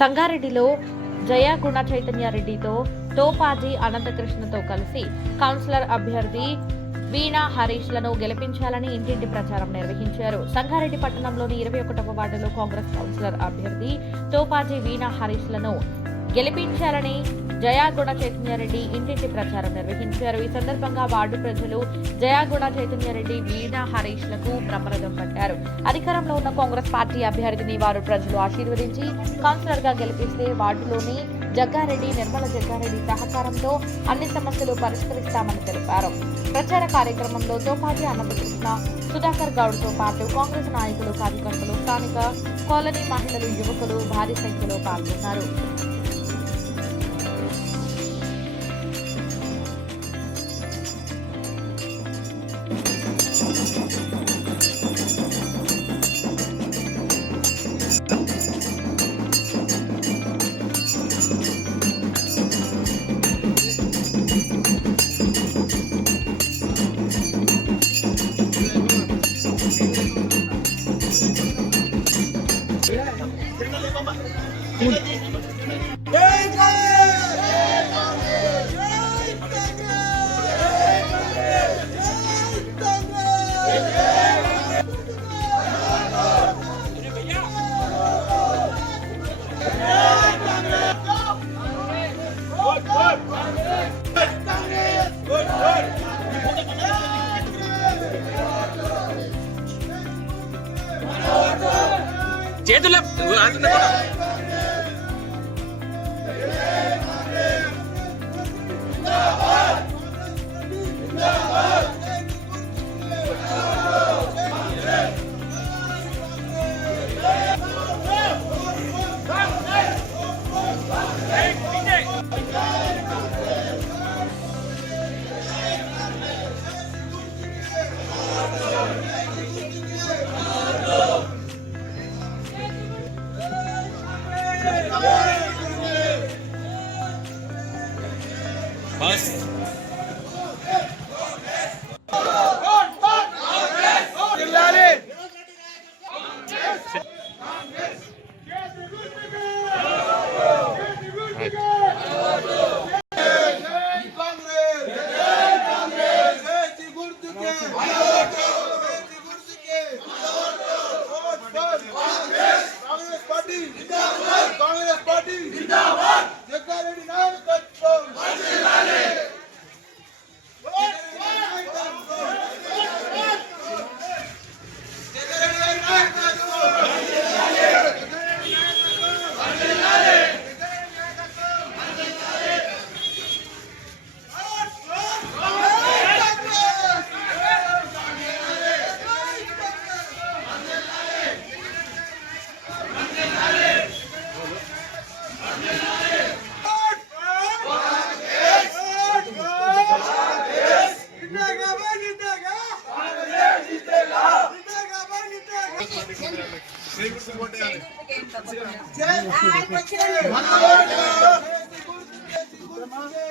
సంగారెడ్డిలో జయ గుణ చైతన్య రెడ్డితో తోపాజీ అనంతకృష్ణతో కలిసి కౌన్సిలర్ అభ్యర్థి వీణా హరీష్లను గెలిపించాలని ఇంటింటి ప్రచారం నిర్వహించారు. సంగారెడ్డి పట్టణంలోని 21వ వార్డులో కాంగ్రెస్ కౌన్సిలర్ అభ్యర్థి తోపాజీ వీణా హరీష్లను గెలిపించాలని జయాగుణ చైతన్యారెడ్డి ఇంటింటి ప్రచారం నిర్వహించారు. ఈ సందర్భంగా వార్డు ప్రజలు జయాగుణ చైతన్యారెడ్డి వీణా హరీష్లకు బ్రహ్మరథం పట్టారు. అధికారంలో ఉన్న కాంగ్రెస్ పార్టీ అభ్యర్థిని వారు ప్రజలు ఆశీర్వదించి కౌన్సిలర్ గా గెలిపిస్తే వార్డులోని జగ్గారెడ్డి, నిర్మల జగ్గారెడ్డి సహకారంతో అన్ని సమస్యలు పరిష్కరిస్తామని తెలిపారు. ప్రచార కార్యక్రమంలో తోపాజీ అనంతకృష్ణ, సుధాకర్ గౌడ్తో పాటు కాంగ్రెస్ నాయకులు, కార్యకర్తలు, స్థానిక కాలనీ మహిళలు, యువకులు భారీ సంఖ్యలో పాల్గొన్నారు. చేతుల్లో బస్ కాంగ్రెస్ పార్టీ జిందాబాద్. జగ్గారెడ్డి నాయకత్వం వర్ధిల్లాలి. జగ్గారెడ్డి నాయకత్వం వర్ధిల్లాలి. వర్ధిల్లాలి.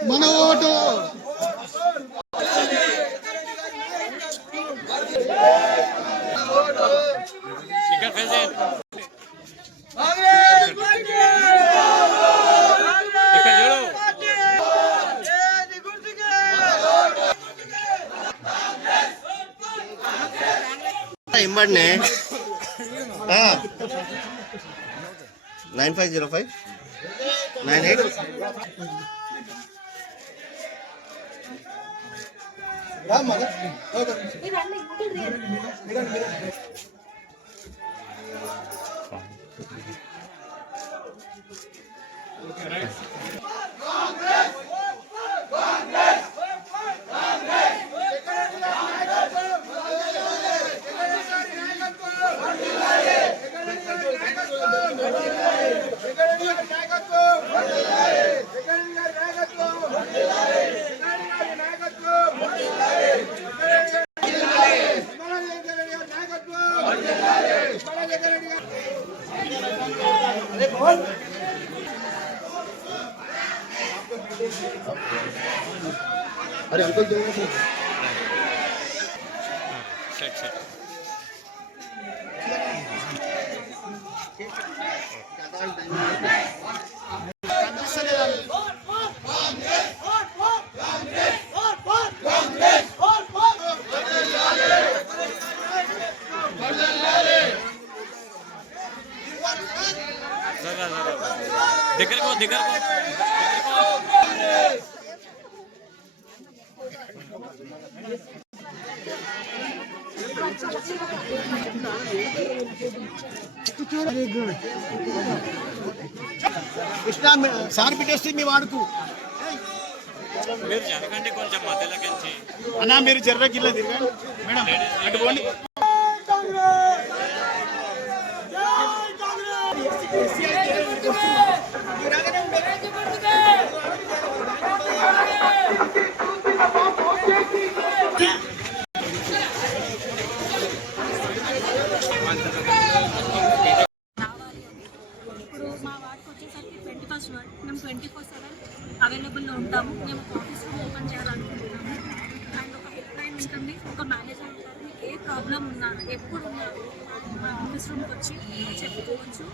మన ఓటు ఇక్కడ ప్రెసిడెంట్ ఇక్కడ చూడు ఇమ్మడినే 9505 98 अरे अंकल दोनों से सेट దగ్గరకు కృష్ణ సార్ పెట్టేస్తే మీ వాడుకు మీరు జరగండి కొంచెం మధ్యలోకి అన్నా మీరు జర్రకిల్లా తిరగండి మేడం అటు పోండి ఇప్పుడు మా వార్డ్కి వచ్చేసరికి 21st వార్డ్ మేము 24/7 అవైలబుల్లో ఉంటాము. మేము ఒక ఆఫీస్ రూమ్ ఓపెన్ చేయాలనుకుంటున్నాము అండ్ ఒక హెల్ప్ లైన్ ఉంటుంది, ఒక మేనేజర్ ఉంటారు. మీకు ఏ ప్రాబ్లం ఉన్నా ఎప్పుడు ఉన్నా మా ఆఫీస్ రూమ్కి వచ్చి చెప్పుకోవచ్చు.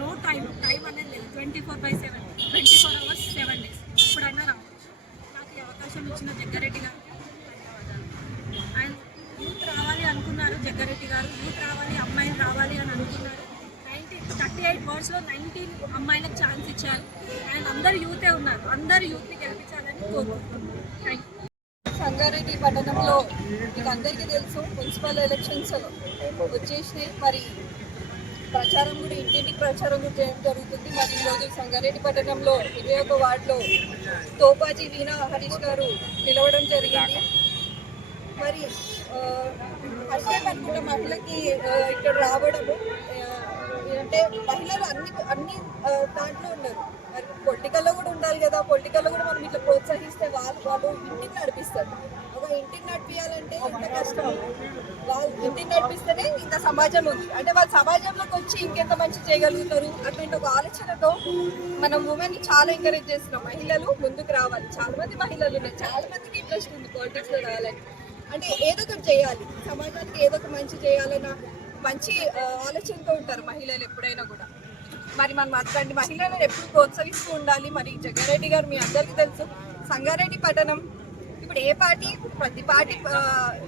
నో టైం అనేది లేదు. 24/7 24 hours 7 days ఎప్పుడైనా రావచ్చు. నాకు ఈ అవకాశం ఇచ్చిన జగ్గారెడ్డి గారికి ధన్యవాదాలు. అండ్ యూత్ రావాలి అనుకున్నారు జగ్గారెడ్డి గారు, యూత్ రావాలి, అమ్మాయిలు రావాలి అని అనుకున్నారు. 38 వార్డ్స్లో 19 అమ్మాయిలకు ఛాన్స్ ఇచ్చారు అండ్ అందరు యూతే ఉన్నారు. అందరు యూత్ని గెలిపించాలని కోరుకుంటున్నాను. సంగారెడ్డి పట్టణంలో మీకు అందరికీ తెలుసు మున్సిపల్ ఎలక్షన్స్ వచ్చేసినాయి. మరి ప్రచారం కూడా ఇంటింటికి ప్రచారం కూడా చేయడం జరుగుతుంది. మరి ఈరోజు సంగారెడ్డి పట్టణంలో 21 వార్డులో తోపాజీ వీణా హరీష్ గారు నిలవడం జరిగింది. మరి ఫస్ట్ టైం అనుకుంటా మహిళకి ఇక్కడ రావడము. అంటే మహిళలు అన్ని దాంట్లో ఉన్నారు. మరి పొలిటికల్లో కూడా ఉండాలి కదా, పొలిటికల్లో కూడా మనం ఇట్లా ప్రోత్సహిస్తే వాళ్ళు ఇంటిని నడిపిస్తారు. ఒక ఇంటిని నడిపించాలంటే ఎంత కష్టం. వాళ్ళు ఇంటిని నడిపిస్తేనే ఇంత సమాజం ఉంది అంటే వాళ్ళు సమాజంలోకి వచ్చి ఇంకెంత మంచి చేయగలుగుతారు. అటువంటి ఒక ఆలోచనతో మనం ఉమెన్ని చాలా ఎంకరేజ్ చేస్తున్నాం. మహిళలు ముందుకు రావాలి. చాలా మంది మహిళలు ఉన్నారు, చాలా మందికి ఇంట్రెస్ట్ ఉంది పాలిటిక్స్లో రావాలని. అంటే ఏదో ఒకటి చేయాలి, సమాజానికి ఏదో ఒక మంచి చేయాలన్న మంచి ఆలోచనతో ఉంటారు మహిళలు ఎప్పుడైనా కూడా. మరి మనం అట్లాంటి మహిళలను ఎప్పుడు ప్రోత్సహిస్తూ ఉండాలి. మరి జగ్గారెడ్డి గారు మీ అందరికీ తెలుసు సంగారెడ్డి పట్టణం ఇప్పుడు ఏ పార్టీ ప్రతి పార్టీ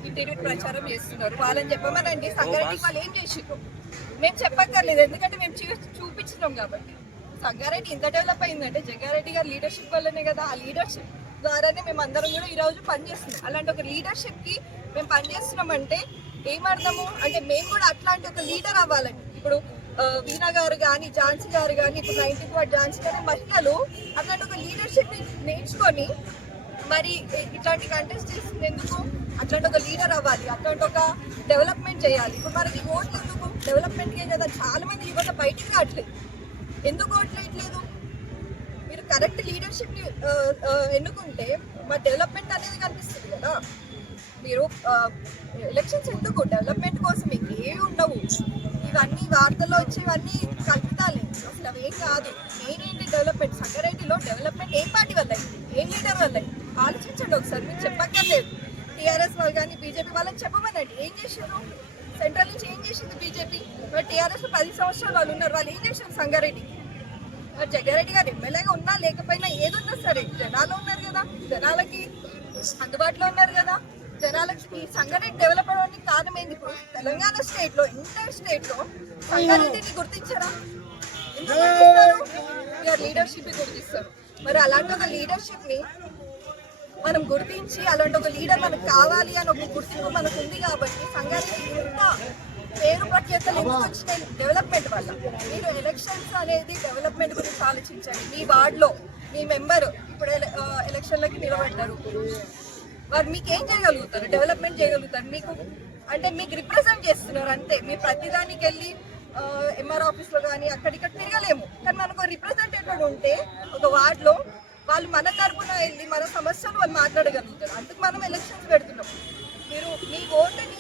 ఇంటింటి ప్రచారం చేస్తున్నారు. వాళ్ళని చెప్పమనండి సంగారెడ్డికి వాళ్ళు ఏం చేసిండ్రు మేము చెప్పక్కర్లేదు, ఎందుకంటే మేము చూపించినాం కాబట్టి. సంగారెడ్డి ఇంత డెవలప్ అయిందంటే జగ్గారెడ్డి గారు లీడర్షిప్ వల్లనే కదా. ఆ లీడర్షిప్ ద్వారానే మేము అందరం కూడా ఈరోజు పనిచేస్తున్నాం. అలాంటి ఒక లీడర్షిప్కి మేము పనిచేస్తున్నామంటే ఏమర్థము అంటే మేము కూడా అట్లాంటి ఒక లీడర్ అవ్వాలని. ఇప్పుడు వీణా గారు కానీ ఝాన్సీ గారు కానీ ఇప్పుడు 19th వార్డ్ ఝాన్సీ గారు మహిళలు అట్లాంటి ఒక లీడర్షిప్ నేర్చుకొని మరి ఇట్లాంటి కంటెస్ట్ చేసినందుకు అట్లాంటి ఒక లీడర్ అవ్వాలి, అట్లాంటి ఒక డెవలప్మెంట్ చేయాలి. ఇప్పుడు మనకి ఓట్లు ఎందుకు డెవలప్మెంట్కే కదా. చాలా మంది యువత బయటికి రావట్లేదు. ఎందుకు ఓట్లు వేయట్లేదు? మీరు కరెక్ట్ లీడర్షిప్ని ఎన్నుకుంటే మరి డెవలప్మెంట్ అనేది కనిపిస్తుంది కదా. మీరు ఎలక్షన్స్ ఎందుకు డెవలప్మెంట్ కోసం మీకు ఏవి ఉండవు. ఇవన్నీ వార్తల్లో వచ్చేవన్నీ కల్పితాలే, అసలు అవేం కాదు. మెయిన్ ఏంటి డెవలప్మెంట్. సంగారెడ్డిలో డెవలప్మెంట్ ఏ పార్టీ వల్ల ఏ లీడర్ వల్ల ఆలోచించండి ఒకసారి. మీరు చెప్పక్కర్లేదు. టీఆర్ఎస్ వాళ్ళు కానీ బీజేపీ వాళ్ళని చెప్పమనండి ఏం చేశారు. సెంట్రల్ నుంచి ఏం చేసింది బీజేపీ. మరి టీఆర్ఎస్ 10 సంవత్సరాలు వాళ్ళు ఉన్నారు, వాళ్ళు ఏం చేశారు సంగారెడ్డి. మరి జగ్గారెడ్డి గారు ఎమ్మెల్యేగా ఉన్నా లేకపోయినా ఏదున్నా సరే జనాలు ఉన్నారు కదా, జనాలకి అందుబాటులో ఉన్నారు కదా. జనాలకి సంగారెడ్డి డెవలప్ అవ్వడానికి కారణం ఏంది? ఇప్పుడు తెలంగాణ స్టేట్లో ఎంటైర్ స్టేట్లో సంగారెడ్డిని గుర్తించారా? ఎందుకు గుర్తిస్తారు? లీడర్షిప్ గుర్తిస్తారు. మరి అలాంటి ఒక లీడర్షిప్ని మనం గుర్తించి అలాంటి ఒక లీడర్ మనకు కావాలి అని ఒక గుర్తింపు మనకు ఉంది కాబట్టి సంగారెడ్డి ఇంత పేరు ప్రఖ్యాతలు ఎందుకు వచ్చినాయి? డెవలప్మెంట్ వల్ల. మీరు ఎలక్షన్స్ అనేది డెవలప్మెంట్ గురించి ఆలోచించండి. మీ వార్డులో మీ మెంబరు ఇప్పుడు ఎలక్షన్లకి నిలబడ్డారు, వారు మీకు ఏం చేయగలుగుతారు? డెవలప్మెంట్ చేయగలుగుతారు. మీకు అంటే మీకు రిప్రజెంట్ చేస్తున్నారు అంతే. మీ ప్రతిదానికి వెళ్ళి ఎంఆర్ ఆఫీస్లో కానీ అక్కడిక్కడ తిరగలేము, కానీ మనకు రిప్రజెంటేటివ్ ఉంటే ఒక వార్డులో వాళ్ళు మన తరపున వెళ్ళి మన సమస్యలు వాళ్ళు మాట్లాడగలుగుతారు. అందుకు మనం ఎలక్షన్స్ పెడుతున్నాం. మీరు మీ ఓటుని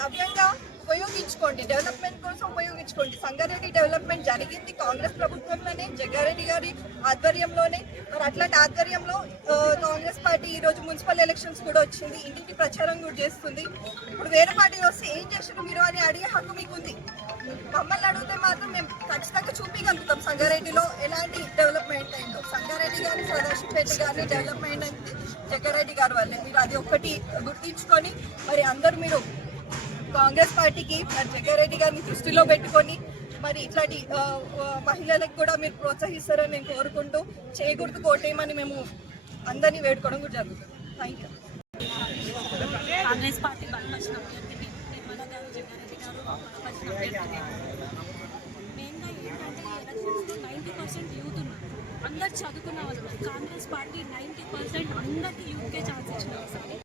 సవ్యంగా ఉపయోగించుకోండి, డెవలప్మెంట్ కోసం ఉపయోగించుకోండి. సంగారెడ్డి డెవలప్మెంట్ జరిగింది కాంగ్రెస్ ప్రభుత్వంలోనే, జగ్గారెడ్డి గారి ఆధ్వర్యంలోనే. మరి అట్లాంటి ఆధ్వర్యంలో కాంగ్రెస్ పార్టీ ఈరోజు మున్సిపల్ ఎలక్షన్స్ కూడా వచ్చింది, ఇంటికి ప్రచారం కూడా చేస్తుంది. ఇప్పుడు వేరే పార్టీ వస్తే ఏం చేస్తున్నారు మీరు అని అడిగే హక్కు మీకు ఉంది. మమ్మల్ని అడిగితే మాత్రం మేము ఖచ్చితంగా చూపించగలుగుతాం సంగారెడ్డిలో ఎలాంటి డెవలప్మెంట్ అయిందో. సంగారెడ్డి గారి సదాశివపేట గారి డెవలప్మెంట్ అయింది జగ్గారెడ్డి గారి వల్లే. మీరు అది ఒక్కటి గుర్తించుకొని మరి అందరూ మీరు కాంగ్రెస్ పార్టీకి మరి జగ్గారెడ్డి గారిని దృష్టిలో పెట్టుకొని మరి ఇట్లాంటి మహిళలకు కూడా మీరు ప్రోత్సహిస్తారని నేను కోరుకుంటూ చేయకూడదు కోటేయమని మేము అందరినీ వేడుకోవడం కూడా జరుగుతుంది. Thank you. కాంగ్రెస్ పార్టీ బలపరిచిన అభ్యర్థి నిర్మలా గారు, జగ్గారెడ్డి గారు బలపరిచిన అభ్యర్థి. మెయిన్గా ఏంటంటే ఎలక్షన్స్లో 90% యూత్ ఉన్నారు, అందరు చదువుకున్న వాళ్ళు. కాంగ్రెస్ పార్టీ 90% అందరికీ యూత్కే ఛాన్స్ ఇచ్చింది.